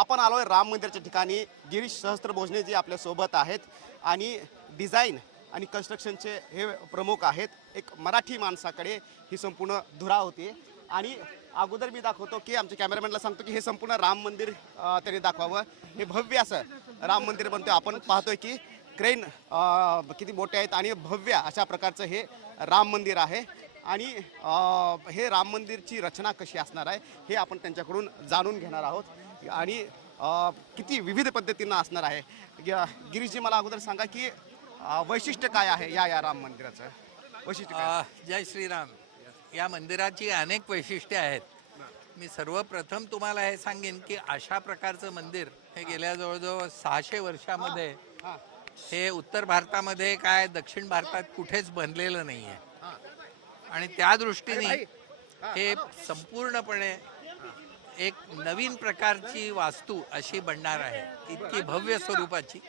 आपण आलोय राम मंदिराच्या ठिकाणी. गिरीश सहस्त्रभोजने जे आपल्यासोबत आहेत आणि डिझाईन आणि कन्स्ट्रक्शनचे हे प्रमुख आहेत. एक मराठी माणसाकडे ही संपूर्ण धुरा होती. आणि अगोदर मी दाखवतो की आमच्या कॅमेरामॅनला सांगतो की हे संपूर्ण राम मंदिर त्यांनी दाखवावं. हे भव्य असं राम मंदिर बनतोय. आपण पाहतोय की क्रेन किती मोठे आहेत आणि भव्य अशा प्रकारचं हे राम मंदिर आहे. आणि हे राम मंदिरची रचना कशी असणार आहे हे आपण त्यांच्याकडून जाणून घेणार आहोत. आणि किती विविध पद्धतीनं असणार आहे. गिरीशजी मला अगोदर सांगा की वैशिष्ट्य काय आहे या या राम मंदिराचं? वैशिष्ट्य जय श्रीराम. या मंदिराची अनेक वैशिष्ट्ये आहेत. मी सर्वप्रथम तुम्हाला हे सांगेन की अशा प्रकारचं मंदिर हे गेल्या जवळजवळ सहाशे वर्षामध्ये हां. उत्तर भारतामध्ये काय दक्षिण भारतात कुठेच बनलेलं नाही आहे आणि त्या दृष्टीने हे. संपूर्णपणे एक नवीन प्रकारची वास्तू अशी बनणार आहे. इतकी भव्य स्वरूपाची.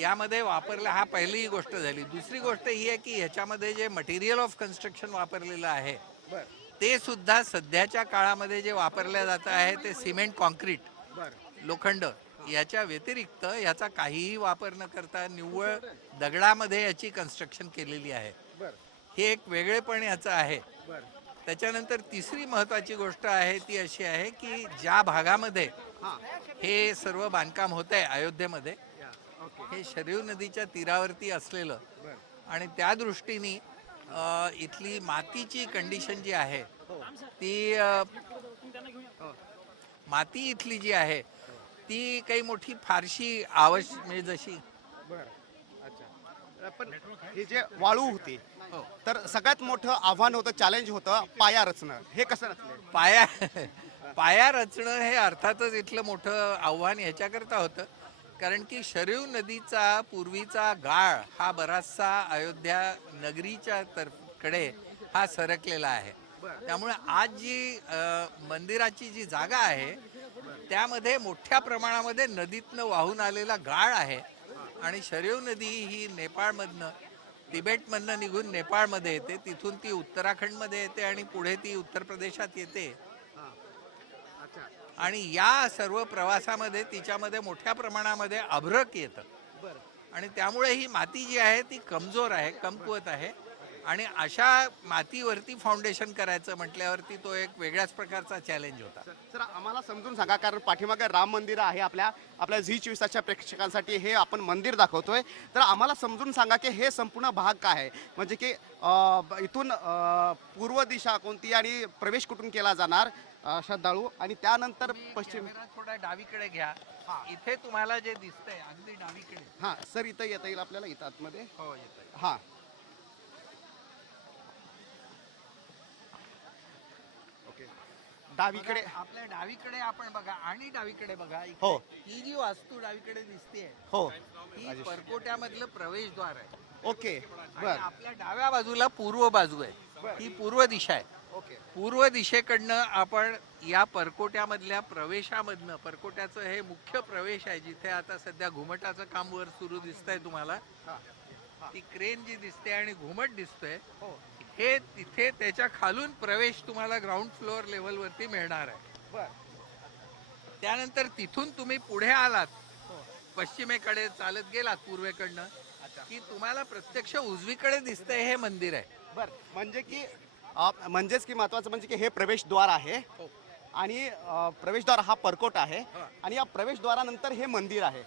यामध्ये वापरला हा पहिली गोष्ट झाली. दुसरी गोष्ट ही आहे की ह्याच्यामध्ये जे मटेरियल ऑफ कन्स्ट्रक्शन वापरलेलं आहे ते सुद्धा सध्याच्या काळामध्ये जे वापरलं जात आहे ते सिमेंट कॉन्क्रीट लोखंड याच्या व्यतिरिक्त याचा काहीही वापर न करता निव्वळ दगडामध्ये याची कन्स्ट्रक्शन केलेली आहे. हे एक वेगळेपण याचं आहे. त्याच्यानंतर तिसरी महत्वाची गोष्ट आहे ती अशी आहे की ज्या भागामध्ये हां. सर्व बांधकाम होत आहे अयोध्येमध्ये हे शरीव नदीच्या तीरावरती असलेलं आणि त्या दृष्टीने इथली मातीची कंडिशन जी आहे ती हो माती इथली जी आहे ती काही मोठी फारशी आवश्यक म्हणजे जशी पण हे जे वाळू होती हो. तर सगळ्यात मोठं आव्हान होतं चॅलेंज होतं पाया रचणं. हे कसं रचलं? पाया पाया रचणं हे अर्थातच इथलं मोठं आव्हान ह्याच्याकरता होतं. कारण की शरीव नदीचा पूर्वीचा गाळ हा बराचसा अयोध्या नगरीच्या तर्फकडे हा सरकलेला आहे. त्यामुळे आज जी मंदिराची जी जागा आहे त्यामध्ये मोठ्या प्रमाणामध्ये नदीतनं वाहून आलेला गाळ आहे. आणि शरीव नदी ही नेपाळमधनं तिबेटमधनं निघून नेपाळमध्ये येते. तिथून ती उत्तराखंडमध्ये येते आणि पुढे ती उत्तर प्रदेशात येते. आणि या सर्व प्रवासामध्ये तिच्यामध्ये मोठ्या प्रमाणामध्ये अभ्रक येतं. आणि त्यामुळे ही माती जी आहे ती कमजोर आहे कमकुवत आहे. आणि अशा मातीवरती फाउंडेशन करायचं म्हटल्यावरती तो एक वेगळ्याच प्रकारचा चॅलेंज होता. सर आम्हाला समजून सांगा कारण पाठीमागे राम मंदिर आहे आपल्या आपल्या झी चोवीसाच्या प्रेक्षकांसाठी हे आपण मंदिर दाखवतोय. तर आम्हाला समजून सांगा की हे संपूर्ण भाग काय आहे? म्हणजे की इथून पूर्व दिशा कोणती आणि प्रवेश कुठून केला जाणार श्रद्धाळू? आणि त्यानंतर पश्चिम थोडा डावीकडे घ्या. इथे तुम्हाला जे दिसतंय अगदी डावीकडे. हां सर इथं येता येईल आपल्याला इथं आतमध्ये? हो येतंय. हां. डावीकडे. बघा, आपल्या डावीकडे आपण बघा आणि डावीकडे बघा. इकडे. हो. ही जी वास्तू डावीकडे दिसते हो. ही परकोट्यामधलं प्रवेशद्वार आहे. ओके आणि बर. आपल्या डाव्या बाजूला पूर्व बाजू आहे. ही पूर्व दिशा आहे. ओके. पूर्व दिशेकडनं आपण या परकोट्यामधल्या प्रवेशामधनं परकोट्याचं हे मुख्य प्रवेश आहे जिथे आता सध्या घुमटाचं काम वर सुरू दिसतंय तुम्हाला. हां. ती क्रेन जी दिसते आणि घुमट दिसतोय हो. हे तिथे त्याच्या खालून प्रवेश तुम्हाला ग्राउंड फ्लोअर लेवलवरती मिळणार आहे. बर. त्यानंतर तिथून तुम्ही पुढे आलात पश्चिमेकडे चालत गेलात पूर्वेकडनं की तुम्हाला प्रत्यक्ष उजवीकडे दिसतंय हे मंदिर आहे. बर. म्हणजे की म्हणजेच की महत्वाचं म्हणजे की हे प्रवेशद्वार आहे हो. आणि प्रवेशद्वार हा परकोट आहे हा. आणि या प्रवेशद्वारानंतर हे मंदिर आहे.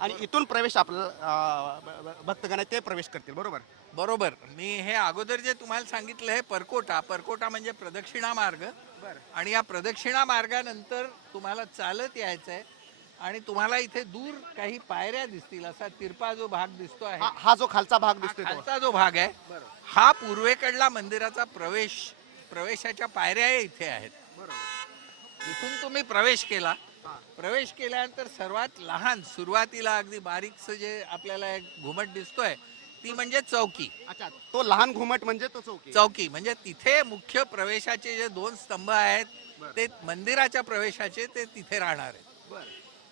आणि इथून प्रवेश आपलं भक्तगण ते प्रवेश करतील बरोबर? बरोबर. मी हे अगोदर जे तुम्हाला सांगितलं हे परकोटा परकोटा म्हणजे प्रदक्षिणा मार्ग. बर. आणि या प्रदक्षिणा मार्गानंतर तुम्हाला चालत यायचं आहे आणि तुम्हाला इथे दूर काही पायऱ्या दिसतील असा तिरपा जो भाग दिसतो आहे. हा हा जो खालचा भाग हा दिसतोय तो. खालचा जो भाग आहे हा पूर्वेकडला मंदिराचा प्रवेश प्रवेशाच्या पायऱ्या इथे आहेत. बरोबर. इथून तुम्ही प्रवेश केला. प्रवेश केल्यानंतर सर्वात लहान सुरुवातीला अगदी बारीकचं जे आपल्याला एक घुमट दिसतोय ती म्हणजे चौकी. अच्छा तो लहान घुमट म्हणजे तो चौकी. चौकी म्हणजे तिथे मुख्य प्रवेशाचे जे दोन स्तंभ आहेत. ते मंदिराच्या प्रवेशाचे ते तिथे राहणार आहेत. बर.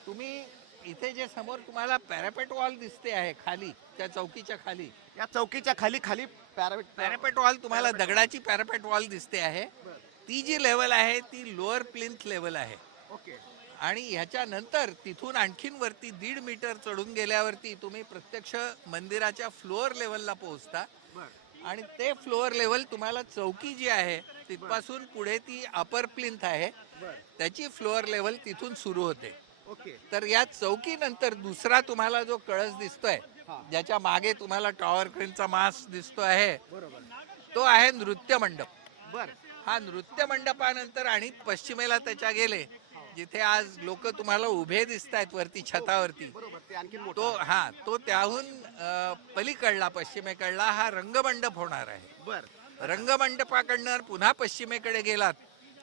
तुम्ही इथे जे समोर तुम्हाला पॅरापेट वॉल दिसते आहे खाली त्या चौकीच्या खाली. या चौकीच्या खाली खाली पॅरामिट पॅरापेट वॉल तुम्हाला दगडाची पॅरापेट वॉल दिसते आहे. ती जी लेवल आहे ती लोअर प्लिंथ लेवल आहे. ओके आणि ह्याच्यानंतर तिथून आणखीन वरती दीड मीटर चढून गेल्यावरती तुम्ही प्रत्यक्ष मंदिराच्या फ्लोअर लेवलला पोहोचता. आणि ते फ्लोअर लेवल तुम्हाला चौकी जी आहे तिथपासून पुढे ती अपर प्लिंथ आहे. त्याची फ्लोअर लेवल तिथून सुरू होते. ओके. तर या चौकीनंतर दुसरा तुम्हाला जो कळस दिसतोय. ज्याच्या मागे तुम्हाला टॉवर क्रेनचा मास दिसतो आहे तो आहे नृत्य मंडप. बर. हा नृत्य मंडपानंतर आणि पश्चिमेला त्याच्या गेले जिथे आज लोक तुम्हाला उभे दिसत आहेत वरती छतावरती बरोबर ते हा तो त्याहून पलीकडला पश्चिमेकडला हा रंगमंडप होणार आहे. बर. रंगमंडपाकडनं पुन्हा पश्चिमेकडे गेलात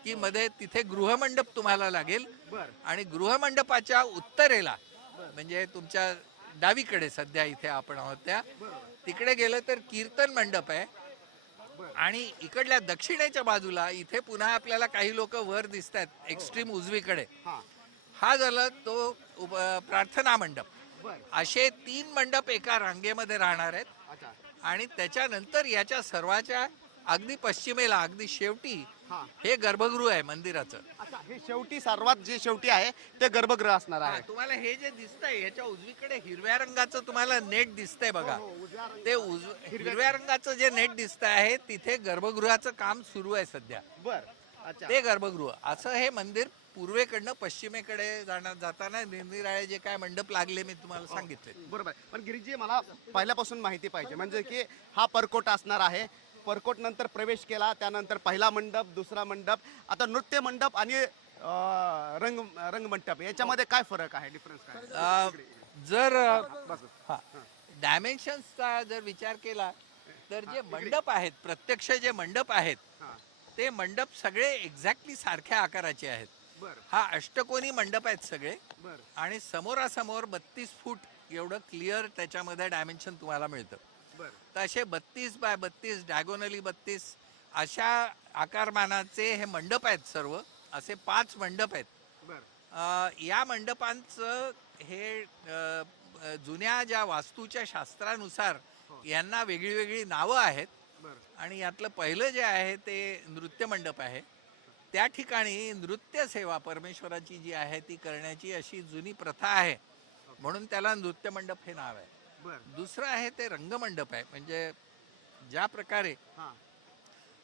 की मध्ये तिथे गृहमंडप तुम्हाला लागेल आणि गृहमंडपाच्या उत्तरेला म्हणजे तुमच्या डावीकडे सध्या इथे आपण आहोत त्या तिकडे गेलं तर कीर्तन मंडप आहे. आणि इकडल्या दक्षिणेच्या बाजूला इथे पुन्हा आपल्याला काही लोक वर दिसत आहेत एक्स्ट्रीम उजवीकडे. हा. झाला तो प्रार्थना मंडप. असे तीन मंडप एका रांगेमध्ये राहणार आहेत. आणि त्याच्यानंतर याच्या सर्वाच्या अगदी पश्चिमेला अगदी शेवटी हा. हे गर्भगृह आहे मंदिराचं. अच्छा हे शेवटी सर्वात जे शेवटी आहे ते गर्भगृह असणार हा, आहे. तुम्हाला हे जे दिसतंय याच्या उजवीकडे हिरव्या रंगाचं तुम्हाला नेट दिसतंय बघा. हो, रंग- ते उज हिरव्या रंगाचं जे नेट दिसत आहे तिथे गर्भगृहाचं काम सुरू आहे सध्या. बर अच्छा. ते गर्भगृह. असं हे मंदिर पूर्वेकडनं पश्चिमेकडे जाणार जाताना निरनिराळे जे काय मंडप लागले मी तुम्हाला सांगितले. बरोबर. आहे. पण गिरीजी मला पहिल्यापासून माहिती पाहिजे. म्हणजे की हा परकोट असणार आहे. परकोट नंतर प्रवेश केला त्यानंतर पहिला मंडप दुसरा मंडप आता नृत्य मंडप आणि रंग रंगमंडप याच्यामध्ये काय फरक आहे डिफरन्स काय? जर डायमेन्शन्सचा जर विचार केला तर जे मंडप आहेत प्रत्यक्ष जे मंडप आहेत ते मंडप सगळे एक्झॅक्टली सारख्या आकाराचे आहेत. हा अष्टकोनी मंडप आहेत सगळे. आणि समोरासमोर बत्तीस फूट एवढं क्लिअर त्याच्यामध्ये डायमेन्शन तुम्हाला मिळतं. तर असे बत्तीस बाय बत्तीस डायगोनली बत्तीस अशा आकारमानाचे हे मंडप आहेत सर्व. असे पाच मंडप आहेत. या मंडपांचं हे जुन्या ज्या वास्तूच्या शास्त्रानुसार यांना वेगळी वेगळी नावं आहेत. आणि यातलं पहिलं जे आहे ते नृत्य मंडप आहे. त्या ठिकाणी नृत्य सेवा परमेश्वराची जी आहे ती करण्याची अशी जुनी प्रथा आहे. म्हणून त्याला नृत्य मंडप हे नाव आहे. बर. दुसरं आहे ते रंगमंडप आहे. म्हणजे ज्या प्रकारे हा.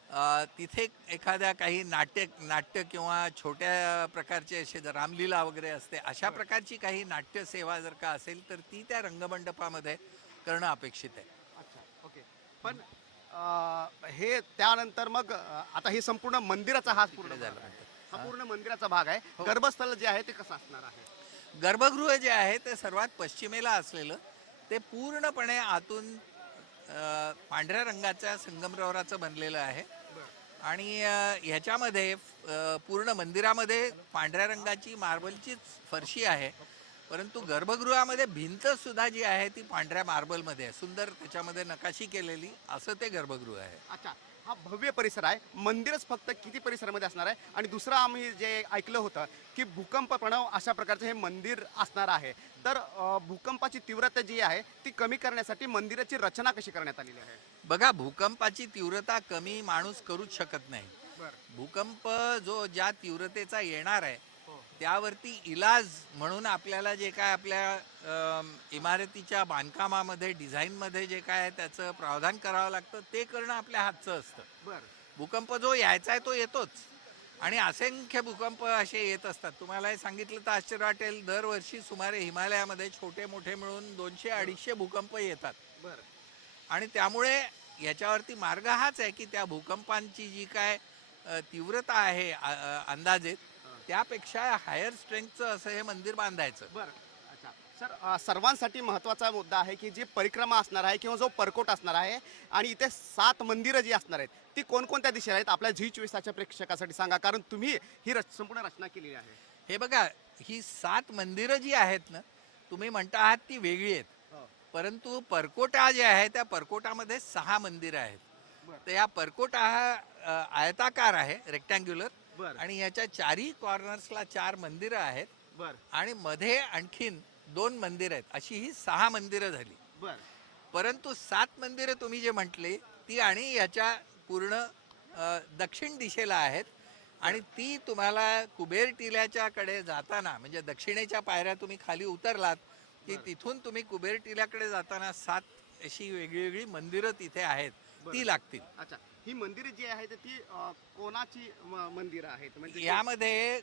अ, तिथे एखाद्या काही नाट्य नाट्य किंवा छोट्या प्रकारचे असे जर रामलीला वगैरे असते अशा प्रकारची काही नाट्य सेवा जर का असेल तर ती त्या रंगमंडपामध्ये करणं अपेक्षित आहे. अच्छा ओके. पण अं, हे त्यानंतर मग अं, आता हे संपूर्ण मंदिराचा हा पूर्ण झालं आहे. हा पूर्ण मंदिराचा भाग आहे. गर्भस्थळ जे आहे ते कसं असणार आहे? गर्भगृह जे आहे ते सर्वात पश्चिमेला असलेलं ते पूर्णपणे आतून पांढऱ्या रंगाच्या संगमरवराचं बनलेलं आहे. आणि ह्याच्यामध्ये पूर्ण मंदिरामध्ये पांढऱ्या रंगाची मार्बलचीच फरशी आहे. परंतु गर्भगृहामध्ये भिंत सुद्धा जी आहे ती पांढऱ्या मार्बलमध्ये आहे. सुंदर त्याच्यामध्ये नकाशी केलेली असं ते गर्भगृह आहे. अच्छा हा भव्य परिसर आहे. मंदिरच फक्त किती परिसरामध्ये असणार आहे? आणि दुसरं आम्ही जे ऐकलं होतं की भूकंप प्रणव अशा प्रकारचं हे मंदिर असणार आहे. तर भूकंपाची तीव्रता जी आहे ती कमी करण्यासाठी मंदिराची रचना कशी करण्यात आलेली आहे? बघा भूकंपाची तीव्रता कमी माणूस करूच शकत नाही. भूकंप जो ज्या तीव्रतेचा येणार आहे. त्यावरती इलाज म्हणून आपल्याला जे काय आपल्या इमारतीच्या बांधकामामध्ये डिझाईनमध्ये जे काय आहे त्याचं प्रावधान करावं लागतं ते करणं आपल्या हातचं असतं. बरं. भूकंप जो यायचा आहे तो येतोच. आणि असंख्य भूकंप असे येत असतात. तुम्हाला हे सांगितलं तर आश्चर्य वाटेल. दरवर्षी सुमारे हिमालयामध्ये छोटे मोठे मिळून दोनशे अडीचशे भूकंप येतात. बरं. आणि त्यामुळे याच्यावरती मार्ग हाच आहे की त्या भूकंपांची जी काय तीव्रता आहे अ, अ, अंदाजे त्यापेक्षा हायर स्ट्रेंथचं असं हे मंदिर बांधायचं. बरं. अच्छा. सर अ, सर्वांसाठी महत्त्वाचा मुद्दा आहे की जी परिक्रमा असणार आहे किंवा जो परकोट असणार आहे आणि इथे सात मंदिरं जी असणार आहेत ती कोणकोणत्या दिशेला आहेत? आपल्या झी चोवीस प्रेक्षकासाठी सांगा कारण तुम्ही ही रच संपूर्ण रचना केलेली आहे. हे बघा ही सात मंदिरं जी आहेत ना तुम्ही म्हणता आहात ती वेगळी आहेत. हो. परंतु परकोटा जे आहे त्या परकोटामध्ये सहा मंदिरं आहेत. बरं. तर या परकोटा हा अ, आयताकार आहे रेक्टँग्युलर बरं. आणि याच्या चारही कॉर्नर्सला चार मंदिरं आहेत. बरं. आणि मध्ये आणखीन दोन मंदिर आहेत. अशी ही सहा मंदिरं झाली. बरं. परंतु सात मंदिरं तुम्ही जे म्हटले ती आणि याच्या पूर्ण अ, दक्षिण दिशेला आहेत. आणि ती तुम्हाला कुबेर टिल्याच्या कडे जाताना म्हणजे दक्षिणेच्या पायऱ्या तुम्ही खाली उतरलात की तिथून तुम्ही कुबेर टिल्याकडे जाताना सात अशी वेगळी मंदिरं तिथे आहेत. ती लागतील. अच्छा. ही मंदिरे जी आहेत ती कोणाची मंदिरं आहेत? म्हणजे यामध्ये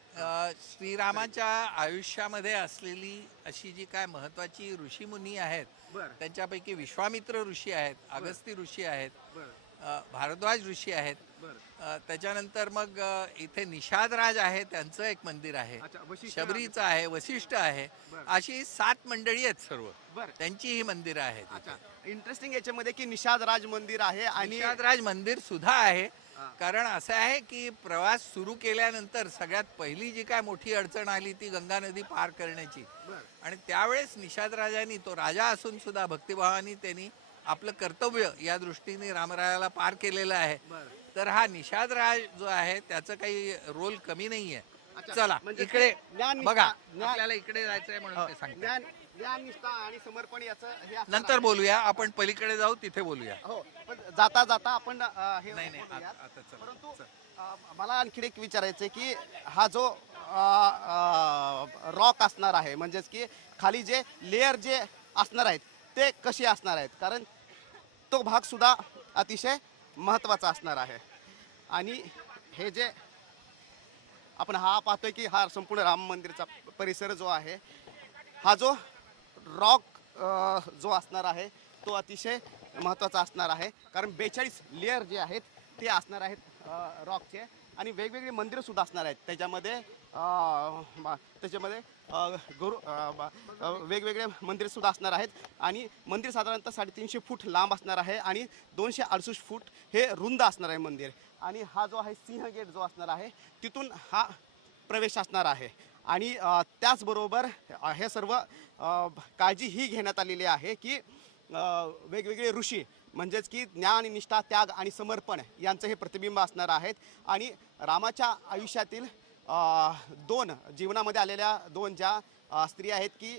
श्रीरामाच्या आयुष्यामध्ये असलेली अशी जी काय महत्वाची ऋषीमुनी आहेत त्यांच्यापैकी विश्वामित्र ऋषी आहेत अगस्ती ऋषी आहेत भारद्वाज ऋषी आहेत. त्याच्यानंतर मग इथे निषादराज आहे त्यांचं एक मंदिर आहे. शबरीचं आहे. वशिष्ठ आहे. अशी सात मंडळी आहेत सर्व. त्यांची ही मंदिरं आहेत. इंटरेस्टिंग याच्यामध्ये की निषाद राज मंदिर आहे आणि निषादराज मंदिर सुद्धा आहे. हा. कारण असं आहे की प्रवास सुरू केल्यानंतर सगळ्यात पहिली जी काय मोठी अडचण आली ती गंगा नदी पार करण्याची. आणि त्यावेळेस निषाद राजांनी तो राजा असून सुद्धा भक्तिभावानी त्यांनी आपलं कर्तव्य या दृष्टीने रामरायाला पार केलेलं आहे. तर हा निषाद राज जो आहे त्याचं काही रोल कमी नाहीये. अच्छा, चला म्हणजे इकडे बघा आपल्याला इकडे जायचंय म्हणून निष्ठा आणि समर्पण याचं हे नंतर आहे. बोलूया आपण पलीकडे जाऊ तिथे बोलूया. हो पण जाता जाता आपण हे नाही नाही परंतु मला आणखी एक विचारायचं आहे की हा जो रॉक असणार आहे म्हणजेच की खाली जे लेअर जे असणार आहेत ते कसे असणार आहेत? कारण तो भागसुद्धा अतिशय महत्त्वाचा असणार आहे. आणि हे जे आपण हा पाहतोय की हा संपूर्ण राम मंदिरचा परिसर जो आहे हा जो रॉक जो असणार आहे तो अतिशय महत्त्वाचा असणार आहे. कारण बेचाळीस लेअर जे आहेत ते असणार आहेत रॉकचे. आणि वेगवेगळी मंदिरंसुद्धा असणार आहेत. त्याच्यामध्ये त्याच्यामध्ये गुरु वेगवेगळे मंदिरसुद्धा असणार आहेत. आणि मंदिर साधारणतः साडेतीनशे फूट लांब असणार आहे आणि दोनशे अडुसष्ट फूट हे रुंद असणार आहे मंदिर. आणि हा जो आहे सिंह गेट जो असणार आहे तिथून हा प्रवेश असणार आहे. आणि त्याचबरोबर हे सर्व काळजी ही घेण्यात आलेली आहे की वेगवेगळे ऋषी म्हणजेच की ज्ञान निष्ठा त्याग आणि समर्पण यांचं हे प्रतिबिंब असणार आहेत. आणि रामाच्या आयुष्यातील दोन जीवनामध्ये आलेल्या दोन ज्या स्त्री स्त्रिया आहेत की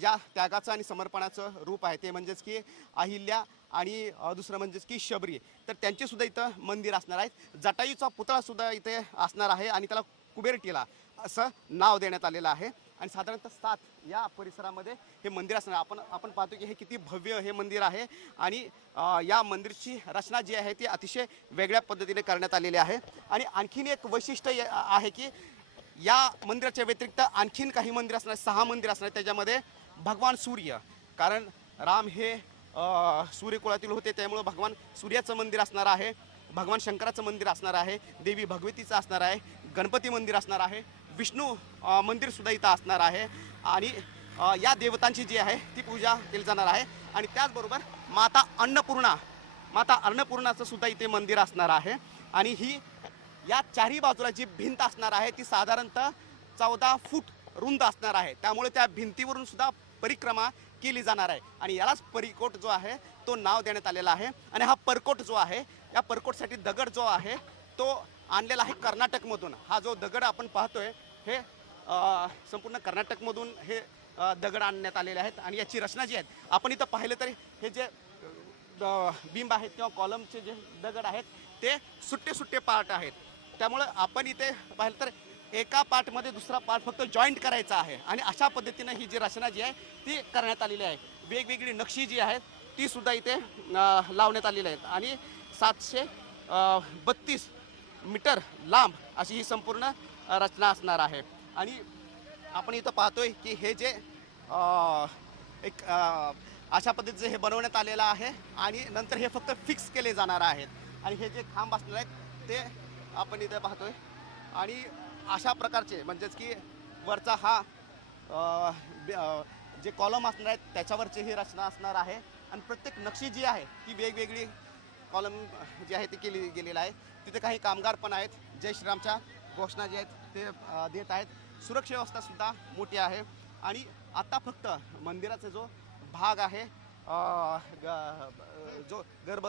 ज्या त्यागाचं आणि समर्पणाचं रूप आहे ते म्हणजेच की अहिल्या आणि दुसरं म्हणजेच की शबरी. तर त्यांचेसुद्धा इथं मंदिर असणार आहेत. जटायूचा पुतळासुद्धा इथे असणार आहे आणि त्याला कुबेर टिला असं नाव देण्यात आलेलं आहे. आणि साधारणतः सात या परिसरामध्ये हे मंदिर असणार. आपण आपण पाहतो की हे किती भव्य हे मंदिर आहे. आणि या मंदिरची रचना जी आहे ती अतिशय वेगळ्या पद्धतीने करण्यात आलेली आहे. आणि आणखीन एक वैशिष्ट्य आहे की या मंदिराच्या व्यतिरिक्त आणखीन काही मंदिर असणार सहा मंदिर असणार. त्याच्यामध्ये भगवान सूर्य. कारण राम हे सूर्यकुळातील होते. त्यामुळं भगवान सूर्याचं मंदिर असणार आहे. भगवान शंकराचं मंदिर असणार आहे. देवी भगवतीचं असणार आहे. गणपती मंदिर असणार आहे. विष्णू मंदिरसुद्धा इथं असणार आहे. आणि या देवतांची जी आहे ती पूजा केली जाणार आहे. आणि त्याचबरोबर माता अन्नपूर्णा माता अन्नपूर्णाचं सुद्धा इथे मंदिर असणार आहे. आणि ही या चारही बाजूला जी भिंत असणार आहे ती साधारणतः चौदा फूट रुंद असणार आहे. त्यामुळे त्या भिंतीवरून सुद्धा परिक्रमा केली जाणार आहे. आणि यालाच परिकोट जो आहे तो नाव देण्यात आलेला आहे. आणि हा परकोट जो आहे या परकोटसाठी दगड जो आहे तो आणलेला आहे कर्नाटकमधून. हा जो दगड आपण पाहतोय हे संपूर्ण कर्नाटकमधून हे दगड आणण्यात आलेले आहेत आणि याची रचना जी आहेत आपण इथं पाहिलं तरी हे जे बिंब आहेत किंवा कॉलमचे जे दगड आहेत ते सुट्टे सुट्टे पार्ट आहेत. त्यामुळं आपण इथे पाहिलं तर एका पार्टमध्ये दुसरा पार्ट फक्त जॉईंट करायचा आहे आणि अशा पद्धतीनं ही जी रचना जी आहे ती करण्यात आलेली आहे. वेगवेगळी नक्षी जी आहे ती सुद्धा इथे लावण्यात आलेली आहेत. आणि सातशे बत्तीस मीटर लांब अशी ही संपूर्ण रचना असणार आहे. आणि आपण इथं पाहतोय की हे जे एक अशा पद्धतीचं हे बनवण्यात आलेलं आहे आणि नंतर हे फक्त फिक्स केले जाणार आहेत. आणि हे जे खांब असणार आहेत ते आपण इथं पाहतोय. आणि अशा प्रकारचे म्हणजेच की वरचा हा अ, जे कॉलम असणार आहेत त्याच्यावरची ही रचना असणार आहे. आणि प्रत्येक नक्षी जी आहे ती वेगवेगळी कॉलम जी आहे ती केली गेलेली आहे. तिथे काही कामगार पण आहेत. जय श्रीरामच्या घोषणा जी आहेत ते देत आहेत. सुरक्षा व्यवस्थासुद्धा मोठी आहे. आणि आता फक्त मंदिराचा जो भाग आहे ग- जो गर्भ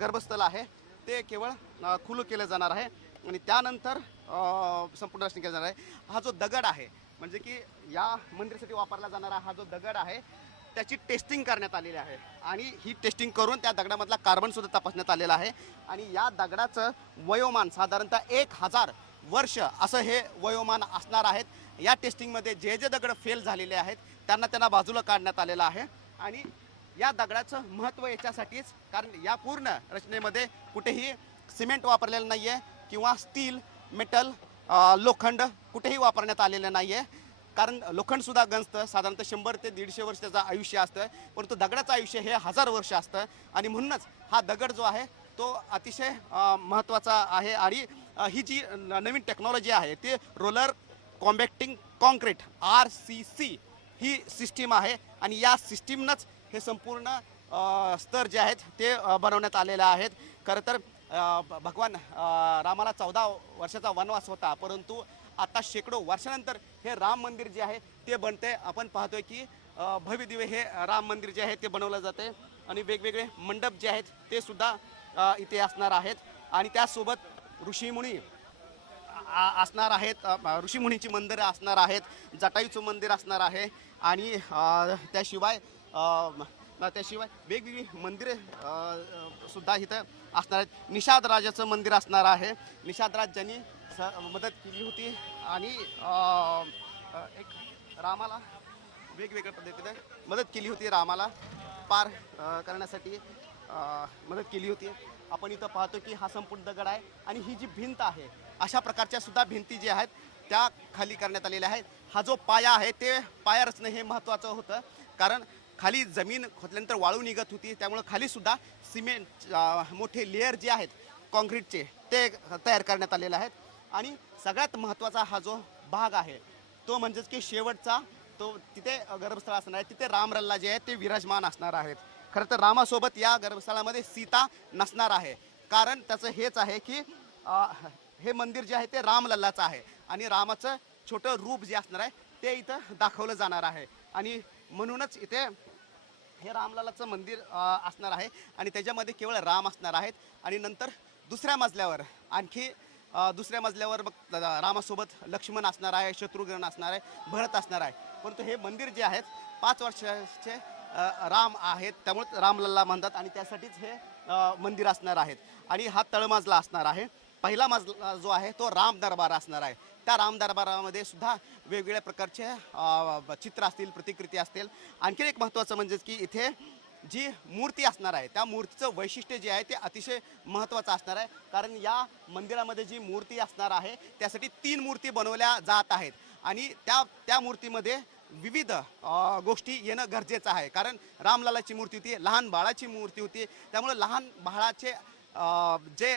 गर्भस्थल आहे ते केवळ खुलं केलं जाणार आहे. आणि त्यानंतर संपूर्ण दर्शन केलं जाणार आहे. हा जो दगड आहे म्हणजे की या मंदिरासाठी वापरला जाणारा हा जो दगड आहे त्याची टेस्टिंग करण्यात आलेली आहे. आणि ही टेस्टिंग करून त्या दगडामधला कार्बनसुद्धा तपासण्यात आलेला आहे. आणि या दगडाचं वयोमान साधारणतः एक हजार वर्ष असं हे वयोमान असणार आहेत. या टेस्टिंगमध्ये जे जे दगड फेल झालेले आहेत त्यांना त्यांना बाजूला काढण्यात आलेलं आहे. आणि या दगडाचं महत्त्व याच्यासाठीच कारण या पूर्ण रचनेमध्ये कुठेही सिमेंट वापरलेलं नाही आहे किंवा स्टील मेटल लोखंड कुठेही वापरण्यात आलेलं नाही आहे कारण लोखंडसुद्धा गंजतं. साधारणतः शंभर ते दीडशे वर्ष त्याचं आयुष्य असतं. परंतु दगडाचं आयुष्य हे हजार वर्ष असतं. आणि म्हणूनच हा दगड जो आहे तो अतिशय महत्त्वाचा आहे. आणि ही जी न- नवीन टेक्नॉलॉजी आहे ते roller compacting concrete R C C ही सिस्टीम आहे. आणि या सिस्टीमनंच हे संपूर्ण स्तर जे आहेत ते बनवण्यात आलेले आहेत. खरं तर भगवान रामाला चौदा वर्षाचा वनवास होता. परंतु आता शेकडो वर्षानंतर हे राम मंदिर जे आहे ते बनते आपण पाहतोय की भव्य दिवे हे राम मंदिर जे आहे ते बनवलं जाते आणि वेगवेगळे मंडप जे आहेत ते सुद्धा इथे असणार आहेत. आणि त्यासोबत ऋषीमुनी असणार आहेत ऋषीमुनीची मंदिरं असणार आहेत जटायूचं मंदिर असणार आहे आणि त्याशिवाय त्याशिवाय वेगवेगळी मंदिरे सुद्धा इथं असणार आहेत. निषाद राजाचं मंदिर असणार आहे. निषाद राज स मदत केली होती आणि एक रामाला वेगवेगळ्या पद्धतीने मदत केली होती. रामाला पार करण्यासाठी मदत केली होती. आपण इथं पाहतो की हा संपूर्ण दगड आहे आणि ही जी भिंत आहे अशा प्रकारच्या सुद्धा भिंती ज्या आहेत त्या खाली करण्यात आलेल्या आहेत. हा जो पाया आहे ते पाया रचणं हे महत्त्वाचं होतं. कारण खाली जमीन खोदल्यानंतर वाळू निघत होती त्यामुळं खालीसुद्धा सिमेंट मोठे लेअर जे आहेत कॉन्क्रीटचे ते तयार करण्यात आलेले आहेत. आणि सगळ्यात महत्त्वाचा हा जो भाग आहे तो म्हणजेच की शेवटचा तो तिथे गर्भस्थळ असणार आहे. तिथे रामरल्ला जे आहे ते विराजमान असणार आहेत. खरं तर रामासोबत या गर्भस्थळामध्ये सीता नसणार आहे. कारण त्याचं हेच आहे की हे मंदिर जे आहे ते रामलल्लाचं आहे. आणि रामाचं छोटं रूप जे असणार आहे ते इथं दाखवलं जाणार आहे. आणि म्हणूनच इथे हे रामलालाचं मंदिर असणार आहे. आणि त्याच्यामध्ये केवळ राम असणार आहेत. आणि नंतर दुसऱ्या मजल्यावर आणखी दुसऱ्या मजल्यावर मग रामासोबत लक्ष्मण असणार आहे शत्रुघ्न असणार आहे भरत असणार आहे. परंतु हे मंदिर जे आहेत पाच वर्षाचे राम आहेत. त्यामुळेच रामलल्ला म्हणतात आणि त्यासाठीच हे मंदिर असणार आहेत. आणि हा तळमजला असणार आहे. पहिला मजला जो आहे तो राम दरबार असणार आहे. त्या राम दरबारामध्ये सुद्धा वेगवेगळ्या प्रकारचे चित्र असतील प्रतिकृती असतील. आणखीन एक महत्त्वाचं म्हणजेच की इथे जी मूर्ती असणार आहे त्या मूर्तीचं वैशिष्ट्य जे आहे ते अतिशय महत्त्वाचं असणार आहे. कारण या मंदिरामध्ये जी मूर्ती असणार आहे त्यासाठी तीन मूर्ती बनवल्या जात आहेत. आणि त्या त्या मूर्तीमध्ये विविध गोष्टी येणं गरजेचं आहे. कारण रामलालाची मूर्ती होती लहान बाळाची मूर्ती होती. त्यामुळे लहान बाळाचे जे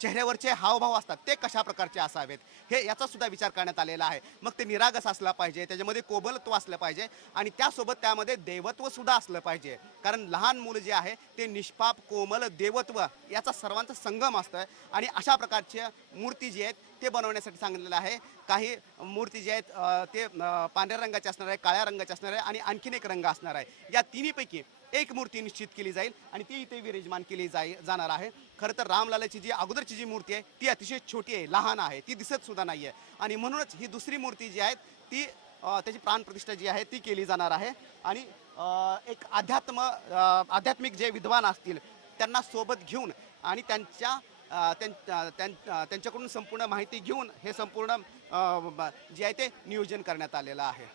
चेहऱ्यावरचे हावभाव असतात ते कशा प्रकारचे असावेत? हे याचा सुद्धा विचार करण्यात आलेला आहे. मग ते निरागस असला पाहिजे त्याच्यामध्ये कोबलत्व असलं पाहिजे आणि त्यासोबत त्यामध्ये देवत्व सुद्धा असलं पाहिजे. कारण लहान मुलं जे आहे ते निष्पाप कोमल देवत्व याचा सर्वांचा संगम असतं आणि अशा प्रकारच्या मूर्ती जी आहेत ते बनवण्यासाठी सांगितलेलं आहे. काही मूर्ती जे आहेत ते पांढऱ्या रंगाचे असणार आहे काळ्या रंगाचे असणार आहे आणि आणखीन एक रंग असणार आहे. या तिन्हीपैकी एक मूर्ती निश्चित केली जाईल आणि ती इथे विराजमान केली जाई जाणार आहे. खरं तर रामलालाची जी अगोदरची जी मूर्ती आहे ती अतिशय छोटी आहे लहान आहे ती दिसत सुद्धा नाही आहे आणि म्हणूनच ही दुसरी मूर्ती जी आहे ती त्याची प्राणप्रतिष्ठा जी आहे ती केली जाणार आहे. आणि एक अध्यात्म आध्यात्मिक जे विद्वान असतील त्यांना सोबत घेऊन आणि त्यांच्या त्यांच्याकडून संपूर्ण माहिती घेऊन हे संपूर्ण जे आहे ते नियोजन करण्यात आलेलं आहे.